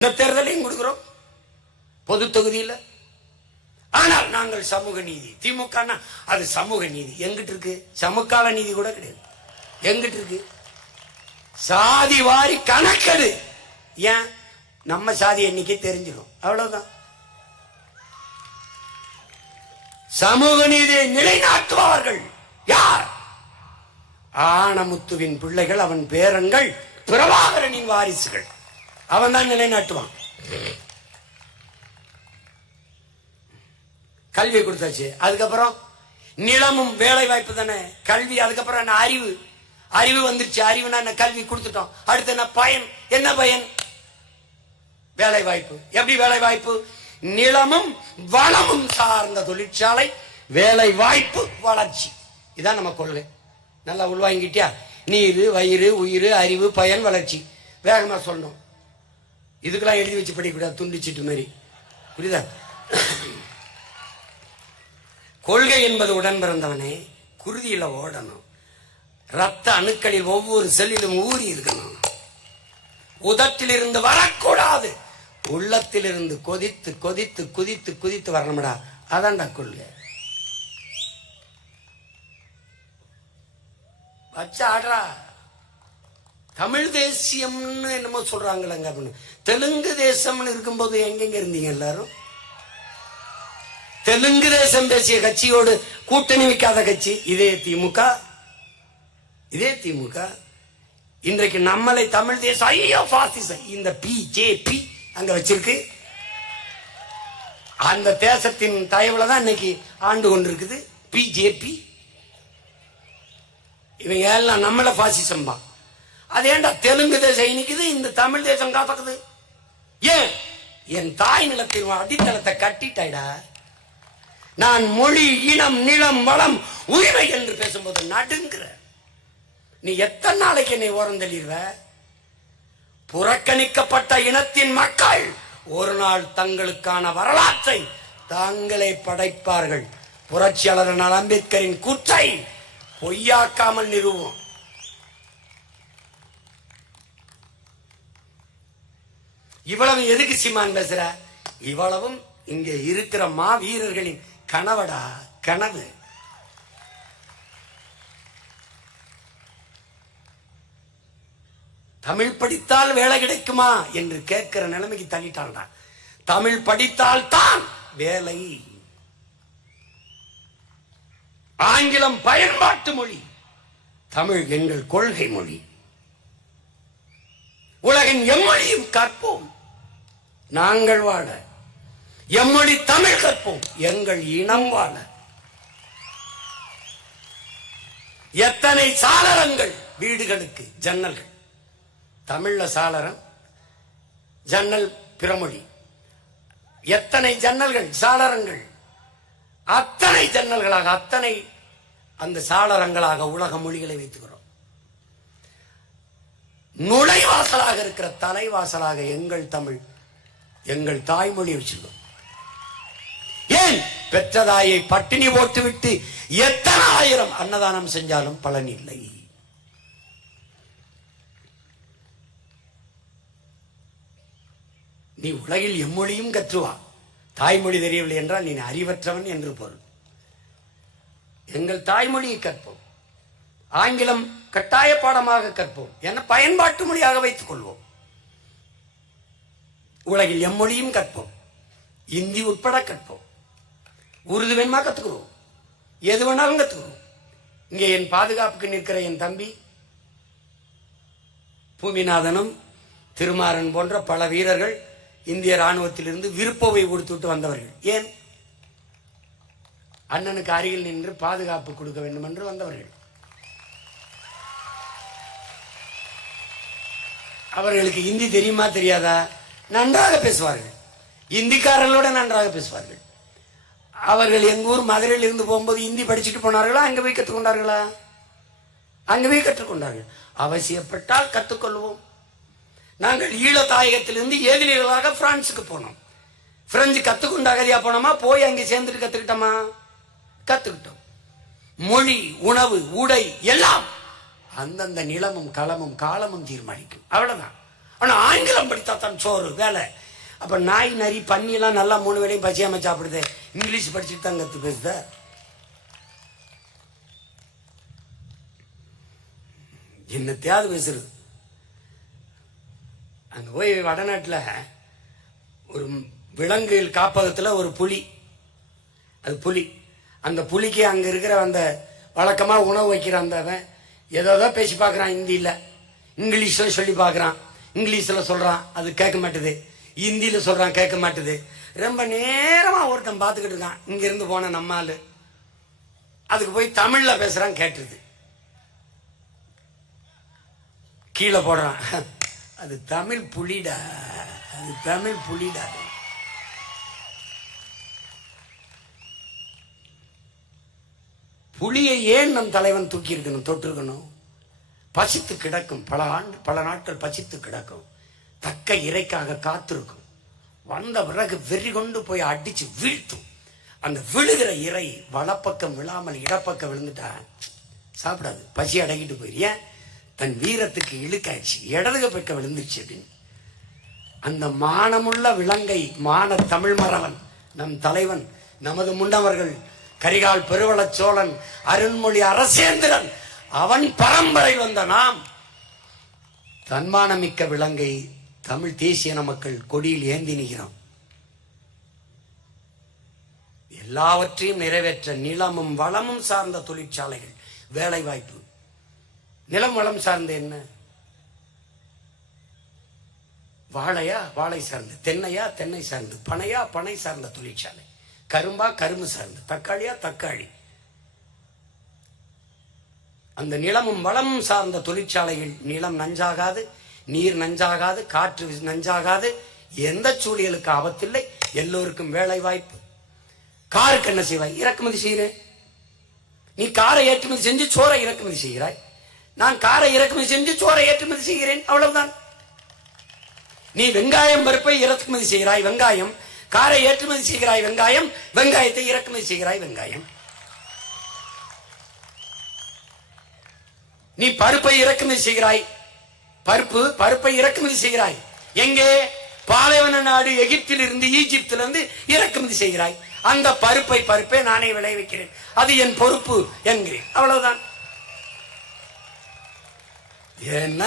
இந்த தேர்தலையும் கொடுக்கிறோம். பொது தொகுதியில். ஆனால் நாங்கள் சமூக நீதி திமுக அது சமூக நீதி. எங்கிட்டு இருக்கு? சமுக்கால நீதி கூட கிடையாது. எங்கிட்டு இருக்கு? சாதி வாரி கணக்கெடு. ஏன்? நம்ம சாதி எண்ணிக்கை தெரிஞ்சிடும் அவ்வளவுதான். சமூக நீதியை நிலைநாட்டுவார்கள் யார்? ஆனமுத்துவின் பிள்ளைகள் அவன் பேரன்கள் பிரபாகரனின் வாரிசுகள். அவன் தான் நிலைநாட்டுவான். கல்வி கொடுத்தாச்சு. அதுக்கப்புறம் நிலமும் வேலை வாய்ப்பு தானே. கல்வி அதுக்கப்புறம் என்ன அறிவு? அறிவு வந்துருச்சு. அறிவுனா என்ன? கல்வி கொடுத்துட்டோம். அடுத்து என்ன? பயன். என்ன பயன்? வேலை வாய்ப்பு எப்படி வேலை வாய்ப்பு நிலமும் வளமும் சார்ந்த தொழிற்சாலை வேலை வாய்ப்பு வளர்ச்சி. இதான் நம்ம கொள்கை. நல்லா உள்வாங்கிட்டியா? நீர் வயிறு உயிர் அறிவு பயன் வளர்ச்சி. வேகமா சொல்லணும். இதுக்கெல்லாம் எழுதி வச்சு படிக்கக்கூடாது துண்டிச்சிட்டு மாதிரி. புரியுதா? கொள்கை என்பது உடன் பிறந்தவனே குருதியில ஓடணும். ரத்த அணுக்களில் ஒவ்வொரு செல்லிலும் ஊறி இருக்கணும். உதட்டில் இருந்து வரக்கூடாது. உள்ளத்தில் இருந்து கொதித்து கொதித்து குதித்து குதித்து வரணும்டா. அதான்டா கொள்கை. வச்சு ஆடுறா தமிழ் தேசியம்னு என்னமோ சொல்றாங்களங்க அப்படின்னு. தெலுங்கு தேசம்னு இருக்கும்போது எங்கெங்க இருந்தீங்க எல்லாரும்? தெலுங்கு தேசம் பேசிய கட்சியோடு கூட்டணி வைக்காத கட்சி இதே திமுக இதே திமுக. இன்றைக்கு நம்மளை தமிழ் தேசம் ஐயோ பாசிசம் இந்த பி ஜே பி அங்க வச்சிருக்கு. அந்த தேசத்தின் தயவுல தான் இன்னைக்கு ஆண்டு கொண்டிருக்குது பிஜேபி இவங்க எல்லாம் நம்மள பாசிசம் அதேண்டா அது ஏன்டா தெலுங்கு தேசம் இனிக்குது இந்த தமிழ் தேசம் காப்பாக்குது? ஏன்? என் தாய் நிலத்தின் அடித்தளத்தை கட்டிட்டாய்டா. நான் மொழி இனம் நிலம் வளம் உரிமை என்று பேசும்போது நடுங்கிற. நீ எத்தனை நாளைக்கு என்னை ஓரம் தள்ளிடுவ? புறக்கணிக்கப்பட்ட இனத்தின் மக்கள் ஒரு நாள் தங்களுக்கான வரலாற்றை தாங்களே படைப்பார்கள். புரட்சியாளர் அம்பேத்கரின் குற்றை பொய்யாக்காமல் நிறுவோம். இவ்வளவு எதுக்கு சீமான் பேசுற? இவ்வளவும் இங்க இருக்கிற மா வீரர்களின் கனவடா கனவு. தமிழ் படித்தால் வேலை கிடைக்குமா என்று கேட்கிற நிலைமைக்கு தள்ளிட்டான்டா தமிழ் படித்தால் தான் வேலை. ஆங்கிலம் பயன்பாட்டு மொழி தமிழ் எங்கள் கொள்கை மொழி. உலகின் எம்மொழியும் கற்போம். நாங்கள் வாழ. எம்மொழி தமிழ் கற்போம். எங்கள் இனம் வாழ. எத்தனை சாளரங்கள் வீடுகளுக்கு? ஜன்னல்கள். தமிழ்ல சாளரம் ஜன்னல் பிறமொழி. எத்தனை ஜன்னல்கள்? சாளரங்கள். அத்தனை ஜன்னல்களாக அத்தனை அந்த சாளரங்களாக உலக மொழிகளை வைத்துக்கிறோம். நுழைவாசலாக இருக்கிற தலைவாசலாக எங்கள் தமிழ் எங்கள் தாய்மொழி வச்சிருக்கோம் ஏன்? பெற்றதாயை பட்டினி போட்டுவிட்டு எத்தனை ஆயிரம் அன்னதானம் செஞ்சாலும் பலன் இல்லை. நீ உலகில் எம்மொழியும் கற்றுவா. தாய்மொழி தெரியவில்லை என்றால் நீ அறிவற்றவன் என்று பொருள். எங்கள் தாய்மொழியை கற்போம். ஆங்கிலம் கட்டாய பாடமாக கற்போம். என பயன்பாட்டு மொழியாக வைத்துக் கொள்வோம். உலகில் எம்மொழியும் கற்போம். இந்தி உட்பட கற்போம். உருது வேணுமா கத்துக்கிறோம் எது வேணாலும் கத்துக்கிறோம் இங்கே என் பாதுகாப்புக்கு நிற்கிற என் தம்பி பூமிநாதனும் திருமாறன் போன்ற பல வீரர்கள் இந்திய ராணுவத்திலிருந்து விருப்பவை கொடுத்துட்டு வந்தவர்கள். ஏன்? அண்ணனுக்கு அருகில் நின்று பாதுகாப்பு கொடுக்க வேண்டும் என்று வந்தவர்கள். அவர்களுக்கு இந்தி தெரியுமா தெரியாதா? நன்றாக பேசுவார்கள். இந்திக்காரர்களோட நன்றாக பேசுவார்கள். அவர்கள் எங்கூர் மதுரையில் இருந்து போகும்போது இந்தி படிச்சுட்டு போனார்களா? அங்கே போய் கற்றுக்கொண்டார்களா அங்கே போய் கற்றுக்கொண்டார்கள். அவசியப்பட்டால் கற்றுக்கொள்வோம் நாங்கள் ஈழ தாயகத்திலிருந்து ஏதிலிகளாக பிரான்ஸுக்கு போனோம். பிரெஞ்சு கத்துக்கொண்டு அகதியா போனோமா? போய் அங்கே சேர்ந்துட்டு கத்துக்கிட்டோமா? கத்துக்கிட்டோம். மொழி உணவு உடை எல்லாம் அந்தந்த நிலமும் களமும் காலமும் தீர்மானிக்கும். அவ்வளவுதான். ஆனால் ஆங்கிலம் படித்தா தான் சோறு வேலை. அப்போ நாய் நரி பன்னிலாம் நல்லா மூணு வேளையும் பசியாம சாப்பிடுது. இங்கிலீஷ் படிச்சுட்டு தான் கற்று பேசுத. என்னத்தையாவது பேசுறது. அங்கே போய் வடநாட்டில் ஒரு விலங்குகள் காப்பகத்தில் ஒரு புலி. அது புலி. அந்த புலிக்கு அங்கே இருக்கிற அந்த வழக்கமாக உணவு வைக்கிற அந்த அவன் ஏதோ பேசி பார்க்குறான் ஹிந்தியில். இங்கிலீஷில் சொல்லி பார்க்குறான். இங்கிலீஷில் சொல்கிறான் அது கேட்க மாட்டுது. ஹிந்தியில் சொல்கிறான் கேட்க மாட்டுது. ரொம்ப நேரமாக ஒருத்தன் பார்த்துக்கிட்டு இருக்கான். இங்கேருந்து போன நம்ம ஆள். அதுக்கு போய் தமிழில் பேசுகிறான் கேட்டுருது. கீழே போடுறான். அது தமிழ் புலிடா. அது தமிழ் புலிடா. புலியை ஏன் நம் தலைவன் தூக்கி இருக்கணும் தொட்டிருக்கணும்? பசித்து கிடக்கும். பல ஆண்டு பல நாட்கள் பசித்து கிடக்கும். தக்க இறைக்காக காத்திருக்கும். வந்த பிறகு வெறி கொண்டு போய் அடிச்சு வீழ்த்தும். அந்த விழுகிற இறை வலப்பக்கம் விழாமல் இடப்பக்கம் விழுந்துட்டா சாப்பிடாது. பசி அடங்கிட்டு போயிரு ஏன் தன் வீரத்துக்கு இழுக்காச்சு இடதுக பக்கம் விழுந்துச்சு அப்படின்னு. அந்த மானமுள்ள விலங்கை மான தமிழ் மரவன் நம் தலைவன் நமது முன்னவர்கள் கரிகால் பெருவளச் சோழன் அருண்மொழி அரசேந்திரன் அவன் பரம்பரை வந்த நாம். தன்மானமிக்க விலங்கை தமிழ் தேசிய மக்கள் கொடியில் ஏந்தி நிற்கிறோம். எல்லாவற்றையும் நிறைவேற்ற நிலமும் வளமும் சார்ந்த தொழிற்சாலைகள் வேலை வாய்ப்பு நிலம் வளம் சார்ந்த என்ன? வாழையா வாழை சார்ந்து? தென்னையா தென்னை சார்ந்து? பனையா பனை சார்ந்த தொழிற்சாலை? கரும்பா கரும்பு சார்ந்து? தக்காளியா தக்காளி? அந்த நிலமும் வளமும் சார்ந்த தொழிற்சாலைகள் நிலம் நஞ்சாகாது நீர் நஞ்சாகாது காற்று நஞ்சாகாது. எந்த சூழலுக்கு ஆபத்தில்லை. எல்லோருக்கும் வேலை வாய்ப்பு காருக்கு என்ன செய்வாய்? இறக்குமதி செய்கிறேன். நீ காரை ஏற்றுமதி செஞ்சு சோறை இறக்குமதி செய்கிறாய். நான் காரை இறக்குமதி செஞ்சு சோறை ஏற்றுமதி செய்கிறேன். அவ்வளவுதான். நீ வெங்காயம் பருப்பை இறக்குமதி செய்கிறாய். வெங்காயம். காரை ஏற்றுமதி செய்கிறாய். வெங்காயம். வெங்காயத்தை இறக்குமதி செய்கிறாய். வெங்காயம். நீ பருப்பை இறக்குமதி செய்கிறாய். பருப்பு பருப்பை இறக்குமதி செய்கிறாய். எங்கே? பாலைவன நாடு எகிப்தில் இருந்து ஈஜிப்தில் இருந்து இறக்குமதி செய்கிறாய். அந்த பருப்பை பருப்பை நானே விளைவிக்கிறேன். அது என் பொறுப்பு என்கிறேன். அவ்வளவுதான். என்ன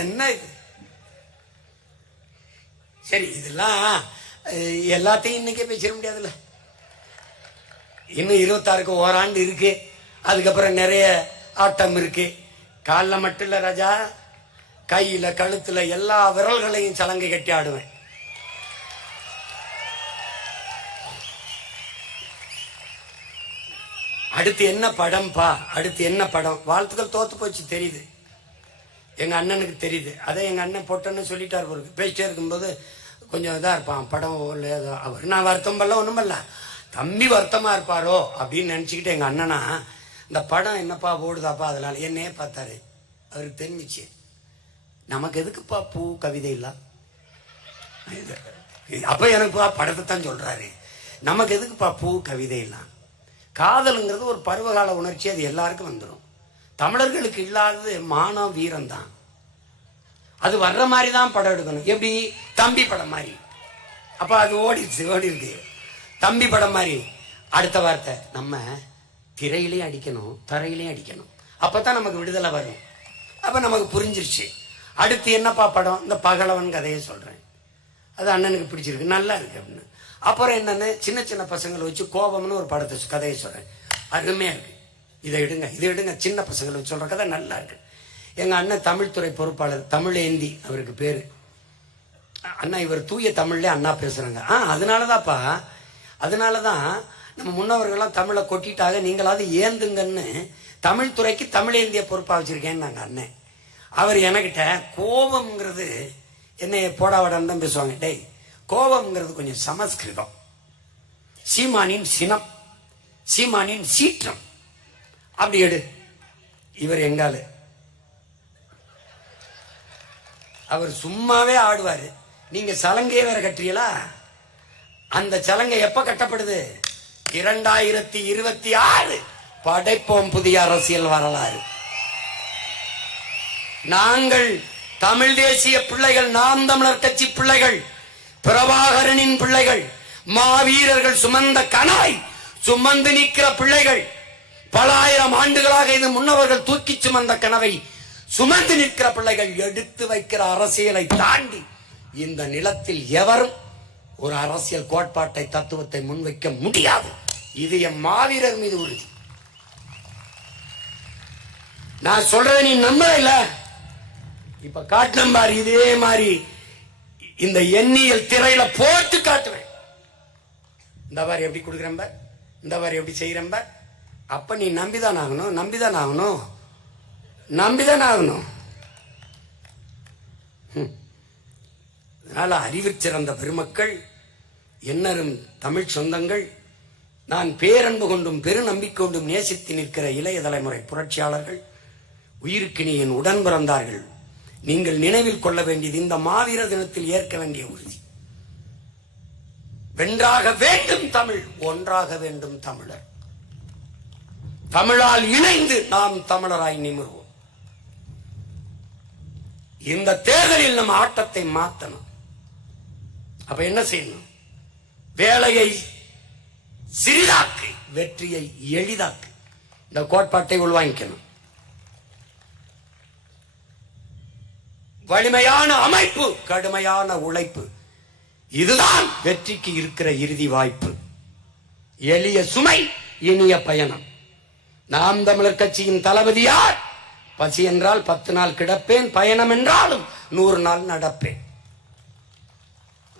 என்ன இது? சரி இதெல்லாம் எல்லாத்தையும் இன்னைக்கே பேசிட முடியாதுல்ல. இன்னும் இருபத்தாறுக்கு ஓராண்டு இருக்கு. அதுக்கப்புறம் நிறைய ஆட்டம் இருக்குது காலில் மட்டும் இல்ல ராஜா கையில கழுத்துல எல்லா விரல்களையும் சலங்கை கட்டி ஆடுவேன். அடுத்து என்ன படம்ப்பா அடுத்து என்ன படம்? வாழ்த்துக்கள் தோத்து போச்சு தெரியுது. எங்க அண்ணனுக்கு தெரியுது. அதை எங்க அண்ணன் பொட்டன்னு சொல்லிட்டார் பொருக்கு பேசிட்டே இருக்கும்போது கொஞ்சம் இதா இருப்பான். படம் ஏதோ. அவர் நான் வருத்தம் பண்ணல ஒன்றும் பண்ணல தம்பி வருத்தமா இருப்பாரோ அப்படின்னு நினச்சிக்கிட்டு எங்க அண்ணனா இந்த படம் என்னப்பா ஓடுதாப்பா அதனால என்னையே பார்த்தாரு. அவருக்கு தெரிஞ்சிச்சு. நமக்கு எதுக்குப்பா பூ கவிதை இல்ல? அப்ப எனக்குப்பா படத்தை தான் சொல்றாரு. நமக்கு எதுக்குப்பா பூ கவிதை இல்லாம் காதலுங்கிறது ஒரு பருவகால உணர்ச்சி அது எல்லாருக்கும் வந்துடும் தமிழர்களுக்கு இல்லாதது மானம் வீரம் தான். அது வர்ற மாதிரி தான் படம் எடுக்கணும். எப்படி? தம்பி படம் மாதிரி. அப்ப அது ஓடிடுச்சு ஓடி இருக்கு தம்பி படம் மாதிரி. அடுத்த வார்த்தை நம்ம திரையிலே அடிக்கணும் தரையிலையும் அடிக்கணும். அப்பதான் நமக்கு விடுதலை வரும். அப்ப நமக்கு புரிஞ்சிருச்சு. அடுத்து என்னப்பா படம்? இந்த பகலவன் கதையை சொல்றேன். அது அண்ணனுக்கு பிடிச்சிருக்கு. நல்லா இருக்கு அப்படின்னு. அப்புறம் என்னன்னு சின்ன சின்ன பசங்களை வச்சு கோபம்னு ஒரு படத்தை கதையை சொல்றேன். அருமையா இருக்கு. இதை எடுங்க இதை எடுங்க. சின்ன பசங்களை வச்சு சொல்ற கதை நல்லா இருக்கு. எங்க அண்ணன் தமிழ்துறை பொறுப்பாளர் தமிழ் ஏந்தி அவருக்கு பேரு. அண்ணா இவர் தூய தமிழ்ல அண்ணா பேசுறாங்க. ஆ அதனால அதனாலதான் நம்ம முன்னவர்கள்லாம் தமிழை கொட்டிட்டாக நீங்களாவது ஏந்துங்கன்னு தமிழ் துறைக்கு தமிழ் ஏந்திய பொறுப்பா வச்சிருக்கேன்னு அண்ணன். அவர் எனக்கிட்ட கோபம்ங்கிறது என்ன போடாவடன்னு தான் பேசுவாங்க. டேய் கோபம்ங்கிறது கொஞ்சம் சமஸ்கிருதம். சீமானின் சினம் சீமானின் சீற்றம். அப்படி எடு. இவர் எங்காலு அவர் சும்மாவே ஆடுவார். நீங்கள் சலங்கையே வேற கட்டுறீங்களா? அந்த சலங்கை எப்போ கட்டப்படுது? இரண்டாயிரத்தி இருபத்தி ஆறு படைப்போம் புதிய அரசியல் வரலாறு. நாங்கள் தமிழ் தேசிய பிள்ளைகள் நாம் தமிழர் கட்சி பிள்ளைகள் பிரபாகரனின் பிள்ளைகள் மாவீரர்கள் சுமந்த கனாய் சுமந்து நிற்கிற பிள்ளைகள் பல ஆயிரம் ஆண்டுகளாக இது முன்னவர்கள் தூக்கி சுமந்த கனவை சுமந்து நிற்கிற பிள்ளைகள் எடுத்து வைக்கிற அரசியலை தாண்டி இந்த நிலத்தில் எவரும் ஒரு அரசியல் கோட்பாட்டை தத்துவத்தை முன்வைக்க முடியாது. இது என் மாவீரர் மீது உறுதி. நான் சொல்றதை நீ நம்ப இல்ல. இப்ப காட்டின பாரு இதே மாதிரி இந்த எண்ணியல் திரையில போட்டு காட்டுவேன். இந்த மாதிரி எப்படி கொடுக்குறம்ப இந்த மாதிரி எப்படி செய்யறம்ப அப்ப நீ நம்பிதான் ஆகணும் நம்பிதான் ஆகணும் நம்பிதான் ஆகணும். ஹம். அதனால அறிவிற் சிறந்த பெருமக்கள் என்னரும் தமிழ் சொந்தங்கள் நான் பேரன்பு கொண்டும் பெருநம்பிக்கை கொண்டும் நேசித்து நிற்கிற இளைய தலைமுறை புரட்சியாளர்கள் உயிருக்கு நீ என் உடன் பிறந்தார்கள். நீங்கள் நினைவில் கொள்ள வேண்டியது இந்த மாவீர தினத்தில் ஏற்க வேண்டிய உறுதி. வென்றாக வேண்டும் தமிழ் ஒன்றாக வேண்டும் தமிழர். தமிழால் இணைந்து நாம் தமிழராய் நிமிர்வோம். இந்த தேர்தலில் நம்ம ஆட்டத்தை மாத்தணும். அப்ப என்ன செய்யணும்? வேலையை சிறிதாக்கு வெற்றியை எளிதாக்கு. இந்த கோட்பாட்டை உள்வாங்கிக்கணும். வலிமையான அமைப்பு கடுமையான உழைப்பு. இதுதான் வெற்றிக்கு இருக்கிற இறுதி வாய்ப்பு. எளிய சுமை இனிய பயணம். நாம் தமிழர் கட்சியின் தளபதியார் பசி என்றால் பத்து நாள் கிடப்பேன் பயணம் என்றாலும் நூறு நாள் நடப்பேன்.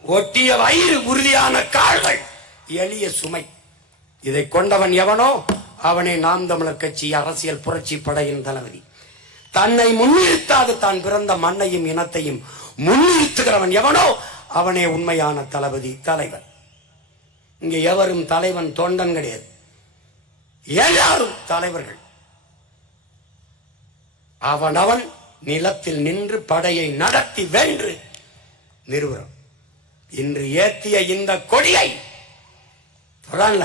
ஒட்டிய வயிறு உறுதியான கால்கள். எளிய சுமை. இதை கொண்டவன் எவனோ? அவனே நாம் தமிழர் கட்சி அரசியல் புரட்சி படையின் தளபதி. தன்னை முன்னிறுத்தாது தான் பிறந்த மண்ணையும் இனத்தையும் முன்னிறுத்துகிறவன் எவனோ? அவனே உண்மையான தளபதி தலைவன் இங்க எவரும் தலைவன் தொண்டன் கிடையாது. எல்லாரும் தலைவர்கள். அவனவன் நிலத்தில் நின்று படையை நடத்தி வென்று நிறுவனம் இன்று ஏத்திய இந்த கொடியை தொடரல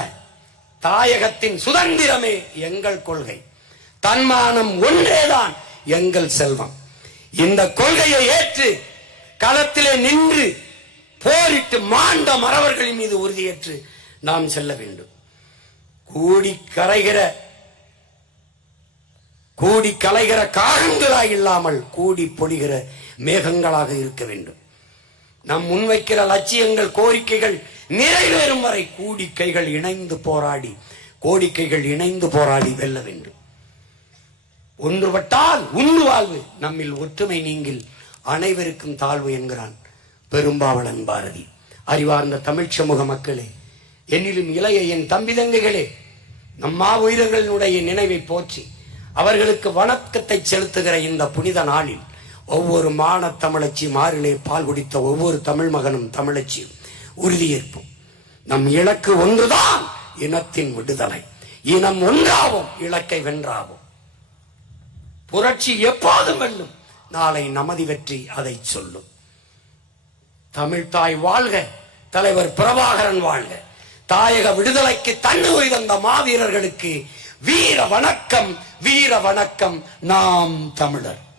தாயகத்தின் சுதந்திரமே எங்கள் கொள்கை. தன்மானம் ஒன்றேதான் எங்கள் செல்வம். இந்த கொள்கையை ஏற்று களத்திலே நின்று போரிட்டு மாண்ட மறவர்களின் மீது உறுதியேற்று நாம் செல்ல வேண்டும். கூடி கரைகிற கூடி கலைகிற காகங்களாக இல்லாமல் கூடி பொழிகிற மேகங்களாக இருக்க வேண்டும். நம் முன்வைக்கிற லட்சியங்கள் கோரிக்கைகள் நிறைவேறும் வரை கூடிக்கைகள் இணைந்து போராடி கோடிக்கைகள் இணைந்து போராடி வெல்ல வேண்டும். ஒன்றுபட்டால் உண்டு வாழ்வு நம்மில் ஒற்றுமை நீங்கில் அனைவருக்கும் தாழ்வு என்கிறான் பெரும்பாவளன் பாரதி. அறிவார்ந்த தமிழ் சமூக மக்களே என்னிலும் இளைய என் தம்பி தங்கைகளே நம்மா உயிர்களினுடைய நினைவை போற்றி அவர்களுக்கு வணக்கத்தை செலுத்துகிற இந்த புனித நாளில் ஒவ்வொரு மான தமிழச்சி மாறிலே பால் குடித்த ஒவ்வொரு தமிழ் மகனும் தமிழச்சி உறுதியேற்போம். நம் இலக்கு ஒன்றுதான் இனத்தின் விடுதலை. இனம் ஒன்றாவோம் இலக்கை வென்றாவோம். புரட்சி எப்போதும் வெல்லும்? நாளை நமதி வெற்றி அதை சொல்லும். தமிழ் தாய் வாழ்க தலைவர் பிரபாகரன் வாழ்க. தாயக விடுதலைக்கு தன்னுரை தந்த மாவீரர்களுக்கு வீர வணக்கம் வீர வணக்கம் நாம் தமிழர்.